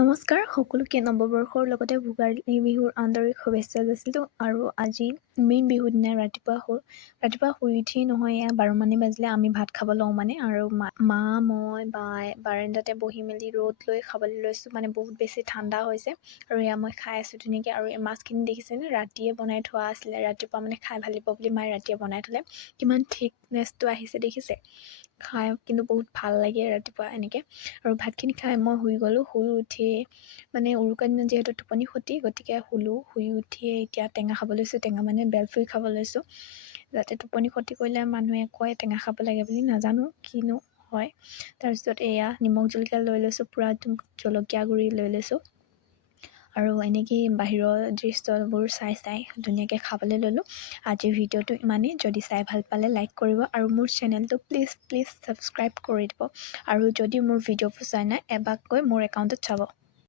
নমস্কাৰ সকলোকে নৱবৰ্ষৰ লগতে ভোগালী বিহুৰ আন্তৰিক শুভেচ্ছা যাচিলোঁ। আৰু আজি মেইন বিহুৰ দিনা ৰাতিপুৱা শুই উঠি নহয় 12 বাজিলে আমি ভাত খাব লওঁ আৰু মই বাৰান্দাতে বহি মেলি ৰ'দ লৈ খাবলৈ লৈছোঁ। বহুত বেছি ঠাণ্ডা হৈছে আৰু মই খাই আছোঁ ধুনীয়াকৈ। আৰু এই মাছখিনি দেখিছেনে, ৰাতিয়ে বনাই থোৱা আছিলে। ৰাতিপুৱা খাই ভাল পাব বুলি মায়ে ৰাতিয়ে বনাই থ'লে। কিমান থিকনেছটো আহিছে দেখিছে, খাই কিন্তু বহুত ভাল লাগে ৰাতিপুৱা এনেকৈ। আৰু ভাতখিনি খাই মই শুই গ'লোঁ। শুই উঠিয়ে উৰুকা দিনা যিহেতু টোপনি ক্ষতি, গতিকে শুই উঠিয়ে এতিয়া টেঙা খাব লৈছোঁ। টেঙা বেলফুৰি খাব লৈছোঁ, যাতে টোপনি ক্ষতি কৰিলে মানুহে কয় টেঙা খাব লাগে বুলি। নাজানো কিনো হয়। তাৰপিছত এয়া নিমখ জলকীয়া লৈ লৈছোঁ, পূৰা জলকীয়া গুড়ি লৈ লৈছোঁ আৰু এনেকেই বাহিৰৰ দৃশ্যবোৰ চাই ধুনীয়াকৈ খাবলৈ ল'লোঁ। আজিৰ ভিডিঅ'টো ইমানেই। যদি চাই ভাল পালে লাইক কৰিব আৰু মোৰ চেনেলটো প্লিজ ছাবস্ক্ৰাইব কৰি দিব। আৰু যদি মোৰ ভিডিঅ'বোৰ চোৱা নাই, এবাৰকৈ মোৰ একাউণ্টত চাব।